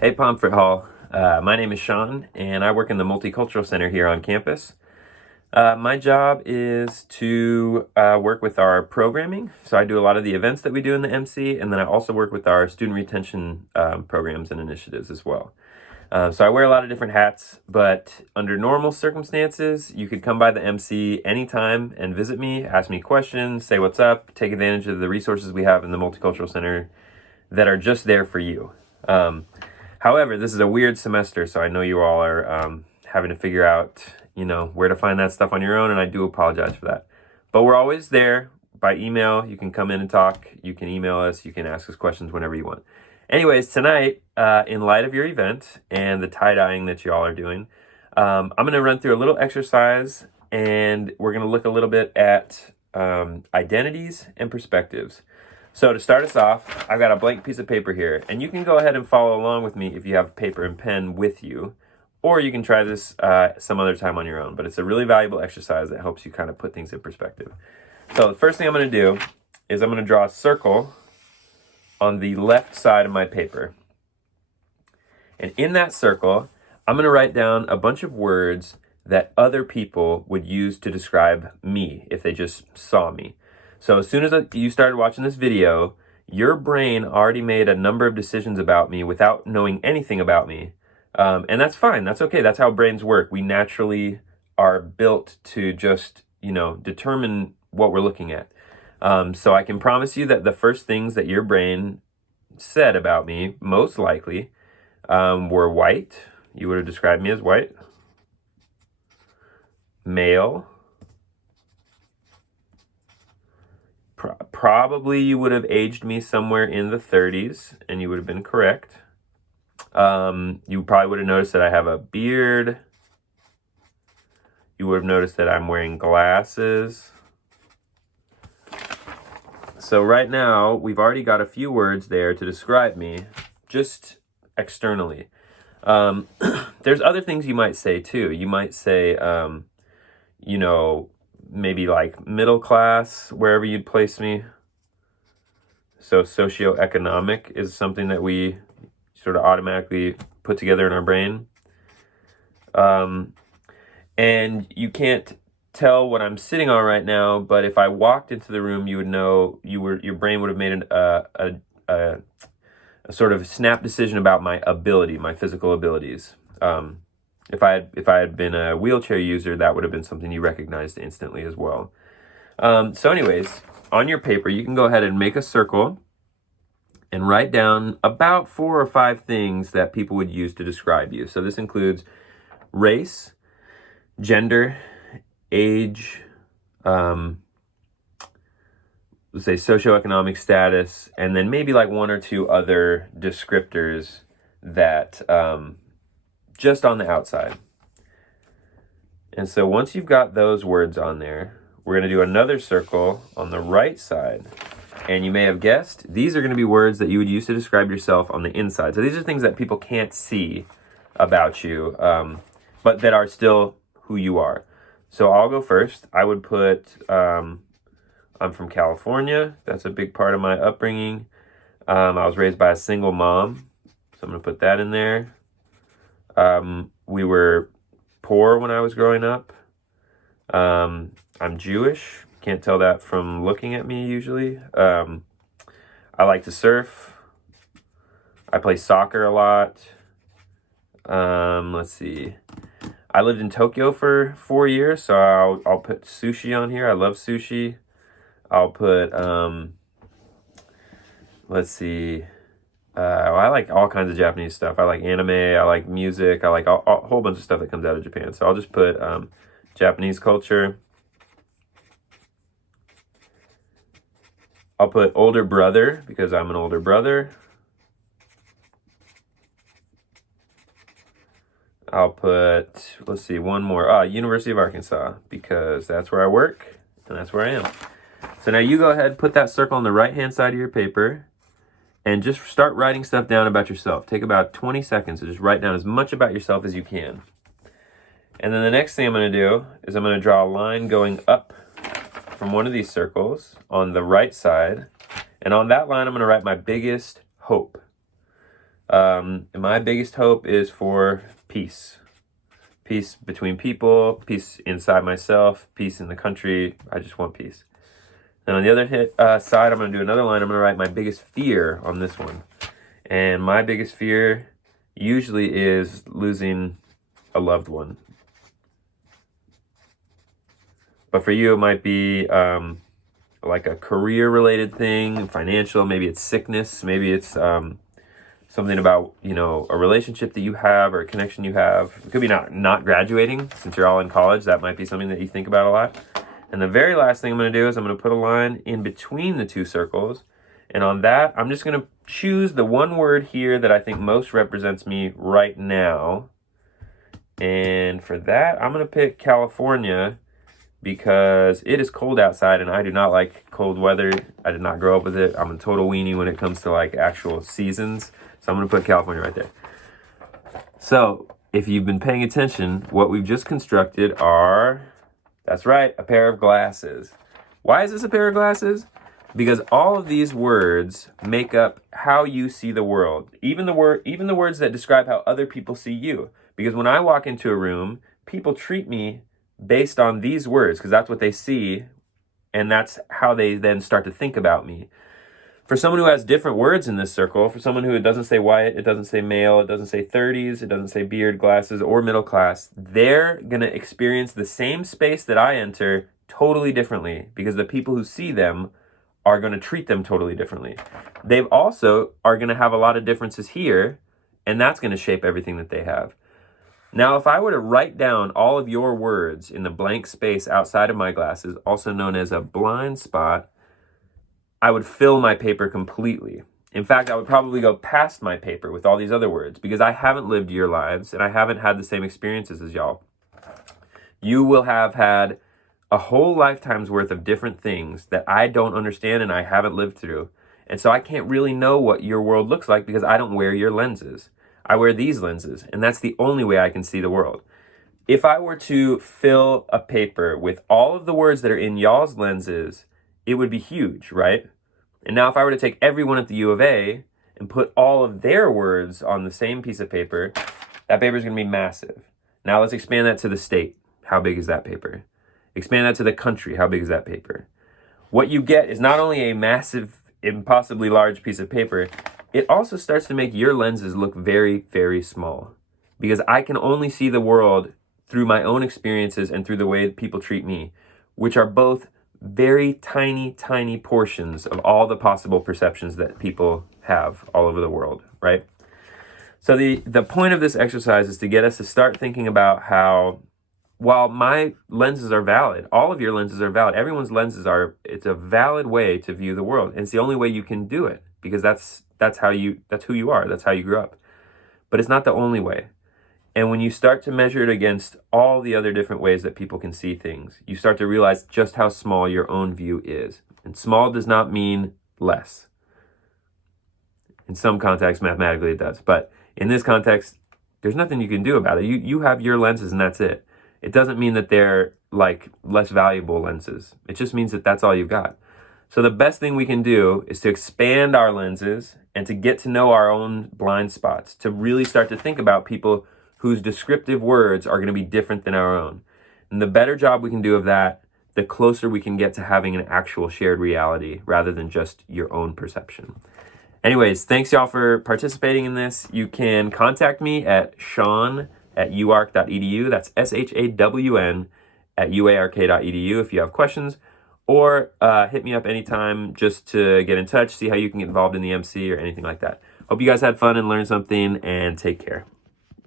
Hey, Pomfret Hall. My name is Sean, and I work in the Multicultural Center here on campus. My job is to work with our programming. So I do a lot of the events that we do in the MC, and then I also work with our student retention programs and initiatives as well. So I wear a lot of different hats, but under normal circumstances, you could come by the MC anytime and visit me, ask me questions, say what's up, take advantage of the resources we have in the Multicultural Center that are just there for you. However, this is a weird semester, so I know you all are having to figure out, where to find that stuff on your own, and I do apologize for that. But we're always there by email. You can come in and talk. You can email us. You can ask us questions whenever you want. Anyways, tonight, in light of your event and the tie-dyeing that you all are doing, I'm going to run through a little exercise, and we're going to look a little bit at identities and perspectives. So to start us off, I've got a blank piece of paper here, and you can go ahead and follow along with me if you have paper and pen with you, or you can try this some other time on your own, but it's a really valuable exercise that helps you kind of put things in perspective. So the first thing I'm going to do is I'm going to draw a circle on the left side of my paper. And in that circle, I'm going to write down a bunch of words that other people would use to describe me if they just saw me. So as soon as you started watching this video, your brain already made a number of decisions about me without knowing anything about me. And that's fine. That's okay. That's how brains work. We naturally are built to just, determine what we're looking at. So I can promise you that the first things that your brain said about me, most likely, were white. You would have described me as white. Male. Probably you would have aged me somewhere in the 30s, and you would have been correct. You probably would have noticed that I have a beard. You would have noticed that I'm wearing glasses. So right now, we've already got a few words there to describe me, just externally. There's other things you might say too. You might say, maybe like middle class, wherever you'd place me. So socioeconomic is something that we sort of automatically put together in our brain. And you can't tell what I'm sitting on right now, but if I walked into the room, you would know your brain would have made a sort of snap decision about my ability, my physical abilities. If I had been a wheelchair user, that would have been something you recognized instantly as well. So anyways, on your paper, you can go ahead and make a circle and write down about 4 or 5 things that people would use to describe you. So this includes race, gender, age, let's say socioeconomic status, and then maybe like 1 or 2 other descriptors that just on the outside. And so once you've got those words on there, we're going to do another circle on the right side. And you may have guessed, these are going to be words that you would use to describe yourself on the inside. So these are things that people can't see about you, but that are still who you are. So I'll go first. I would put, I'm from California. That's a big part of my upbringing. I was raised by a single mom, so I'm going to put that in there. We were poor when I was growing up. I'm Jewish. Can't tell that from looking at me usually. I like to surf. I play soccer a lot. Let's see. I lived in Tokyo for 4 years, so I'll put sushi on here. I love sushi. I'll put, let's see. I like all kinds of Japanese stuff. I like anime. I like music. I like a whole bunch of stuff that comes out of Japan. So I'll just put Japanese culture. I'll put older brother because I'm an older brother. I'll put, let's see, one more. University of Arkansas, because that's where I work and that's where I am. So now you go ahead, put that circle on the right-hand side of your paper, and just start writing stuff down about yourself. Take about 20 seconds to just write down as much about yourself as you can. And then the next thing I'm going to do is I'm going to draw a line going up from one of these circles on the right side. And on that line, I'm going to write my biggest hope. And my biggest hope is for peace. Peace between people, peace inside myself, peace in the country. I just want peace. And on the other side, I'm going to do another line. I'm going to write my biggest fear on this one. And my biggest fear usually is losing a loved one. But for you, it might be like a career-related thing, financial. Maybe it's sickness. Maybe it's something about, a relationship that you have or a connection you have. It could be not graduating, since you're all in college. That might be something that you think about a lot. And the very last thing I'm going to do is I'm going to put a line in between the two circles. And on that, I'm just going to choose the one word here that I think most represents me right now. And for that, I'm going to pick California because it is cold outside and I do not like cold weather. I did not grow up with it. I'm a total weenie when it comes to like actual seasons. So I'm going to put California right there. So if you've been paying attention, what we've just constructed are... That's right, a pair of glasses. Why is this a pair of glasses? Because all of these words make up how you see the world. Even the words that describe how other people see you. Because when I walk into a room, people treat me based on these words, because that's what they see, and that's how they then start to think about me. For someone who has different words in this circle, for someone who it doesn't say white, it doesn't say male, it doesn't say 30s, it doesn't say beard, glasses, or middle class, they're going to experience the same space that I enter totally differently because the people who see them are going to treat them totally differently. They also are going to have a lot of differences here, and that's going to shape everything that they have. Now, if I were to write down all of your words in the blank space outside of my glasses, also known as a blind spot, I would fill my paper completely. In fact, I would probably go past my paper with all these other words because I haven't lived your lives and I haven't had the same experiences as y'all. You will have had a whole lifetime's worth of different things that I don't understand and I haven't lived through. And so I can't really know what your world looks like because I don't wear your lenses. I wear these lenses, and that's the only way I can see the world. If I were to fill a paper with all of the words that are in y'all's lenses, it would be huge, right? And now if I were to take everyone at the U of A and put all of their words on the same piece of paper, that paper is going to be massive. Now let's expand that to the state. How big is that paper? Expand that to the country. How big is that paper? What you get is not only a massive, impossibly large piece of paper, it also starts to make your lenses look very, very small. Because I can only see the world through my own experiences and through the way that people treat me, which are both very tiny, tiny portions of all the possible perceptions that people have all over the world, right? So the point of this exercise is to get us to start thinking about how, while my lenses are valid, all of your lenses are valid, everyone's lenses are, it's a valid way to view the world. And it's the only way you can do it because that's who you are, that's how you grew up. But it's not the only way. And when you start to measure it against all the other different ways that people can see things, you start to realize just how small your own view is. And small does not mean less. In some contexts, mathematically it does. But in this context, there's nothing you can do about it. You have your lenses and that's it. It doesn't mean that they're like less valuable lenses. It just means that that's all you've got. So the best thing we can do is to expand our lenses and to get to know our own blind spots, to really start to think about people whose descriptive words are going to be different than our own. And the better job we can do of that, the closer we can get to having an actual shared reality rather than just your own perception. Anyways, thanks y'all for participating in this. You can contact me at shawn@uark.edu. That's SHAWN @uark.edu if you have questions. Or hit me up anytime just to get in touch, see how you can get involved in the MC or anything like that. Hope you guys had fun and learned something, and take care.